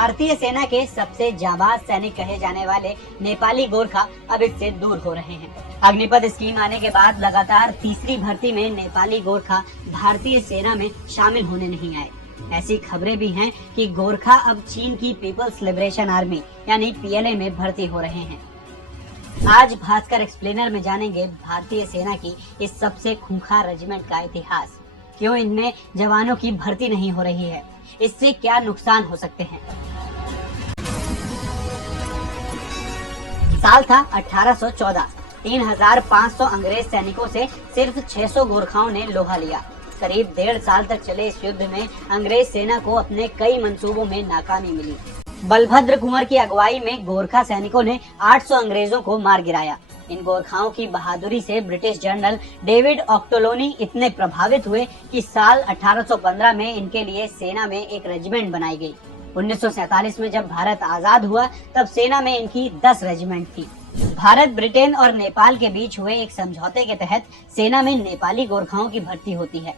भारतीय सेना के सबसे जाबाज सैनिक कहे जाने वाले नेपाली गोरखा अब इससे दूर हो रहे हैं। अग्निपथ स्कीम आने के बाद लगातार तीसरी भर्ती में नेपाली गोरखा भारतीय सेना में शामिल होने नहीं आए। ऐसी खबरें भी हैं कि गोरखा अब चीन की पीपल्स लिबरेशन आर्मी यानी पीएलए में भर्ती हो रहे हैं। आज भास्कर एक्सप्लेनर में जानेंगे भारतीय सेना की इस सबसे खूंखार रेजिमेंट का इतिहास, क्यों इनमें जवानों की भर्ती नहीं हो रही है, इससे क्या नुकसान हो सकते हैं। साल था 1814। 3500 अंग्रेज सैनिकों से सिर्फ 600 गोरखाओं ने लोहा लिया। करीब 1.5 साल तक चले इस युद्ध में अंग्रेज सेना को अपने कई मंसूबों में नाकामी मिली। बलभद्र कुंवर की अगुवाई में गोरखा सैनिकों ने 800 अंग्रेजों को मार गिराया। इन गोरखाओं की बहादुरी से ब्रिटिश जनरल डेविड ऑक्टोलोनी इतने प्रभावित हुए कि साल 1815 में इनके लिए सेना में एक रेजिमेंट बनाई गई। 1947 में जब भारत आजाद हुआ तब सेना में इनकी 10 रेजिमेंट थी। भारत, ब्रिटेन और नेपाल के बीच हुए एक समझौते के तहत सेना में नेपाली गोरखाओं की भर्ती होती है।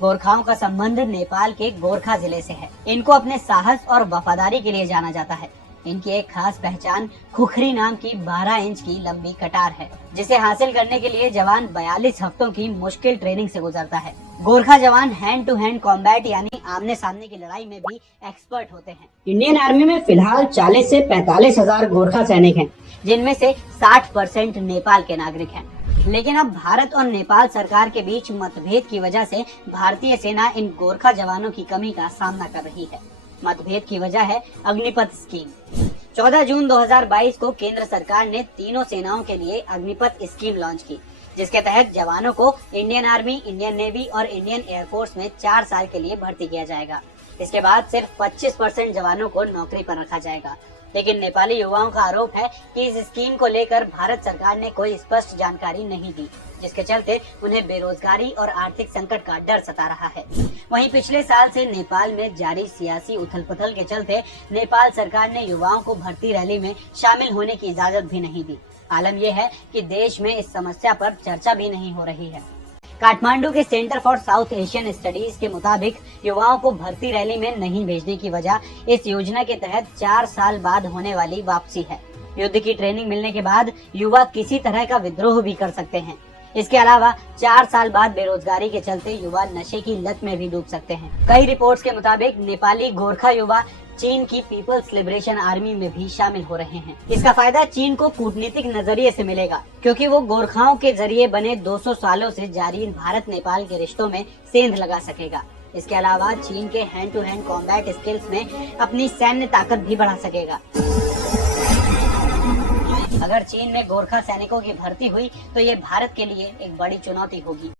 गोरखाओं का संबंध नेपाल के गोरखा जिले से है। इनको अपने साहस और वफादारी के लिए जाना जाता है। इनकी एक खास पहचान खुखरी नाम की 12 इंच की लंबी कटार है, जिसे हासिल करने के लिए जवान 42 हफ्तों की मुश्किल ट्रेनिंग से गुजरता है। गोरखा जवान हैंड टू हैंड कॉम्बैट यानी आमने सामने की लड़ाई में भी एक्सपर्ट होते हैं। इंडियन आर्मी में फिलहाल 40 से 45 हजार गोरखा सैनिक हैं, जिनमें से 60% नेपाल के नागरिक हैं। लेकिन अब भारत और नेपाल सरकार के बीच मतभेद की वजह से भारतीय सेना इन गोरखा जवानों की कमी का सामना कर रही है। मतभेद की वजह है अग्निपथ स्कीम। 14 जून 2022 को केंद्र सरकार ने तीनों सेनाओं के लिए अग्निपथ स्कीम लॉन्च की, जिसके तहत जवानों को इंडियन आर्मी, इंडियन नेवी और इंडियन एयरफोर्स में 4 साल के लिए भर्ती किया जाएगा। इसके बाद सिर्फ 25% जवानों को नौकरी पर रखा जाएगा। लेकिन नेपाली युवाओं का आरोप है कि इस स्कीम को लेकर भारत सरकार ने कोई स्पष्ट जानकारी नहीं दी, जिसके चलते उन्हें बेरोजगारी और आर्थिक संकट का डर सता रहा है। वहीं पिछले साल से नेपाल में जारी सियासी उथल-पुथल के चलते नेपाल सरकार ने युवाओं को भर्ती रैली में शामिल होने की इजाजत भी नहीं दी। आलम यह है कि देश में इस समस्या पर चर्चा भी नहीं हो रही है। काठमांडू के centre for south Asian studies के मुताबिक युवाओं को भर्ती रैली में नहीं भेजने की वजह इस योजना के तहत 4 साल बाद होने वाली वापसी है। युद्ध की ट्रेनिंग मिलने के बाद युवा किसी तरह का विद्रोह भी कर सकते हैं। इसके अलावा 4 साल बाद बेरोजगारी के चलते युवा नशे की लत में भी डूब सकते हैं। कई रिपोर्ट्स के मुताबिक नेपाली गोरखा युवा चीन की पीपल्स लिबरेशन आर्मी में भी शामिल हो रहे हैं। इसका फायदा चीन को कूटनीतिक नजरिए से मिलेगा, क्योंकि वो गोरखाओं के जरिए बने 200 सालों से जारी भारत नेपाल के रिश्तों में सेंध लगा सकेगा। इसके अलावा चीन के hand to hand combat skills में अपनी सैन्य ताकत भी बढ़ा सकेगा। अगर चीन में गोरखा सैनिकों की भर्ती हुई तो ये भारत के लिए एक बड़ी चुनौती होगी।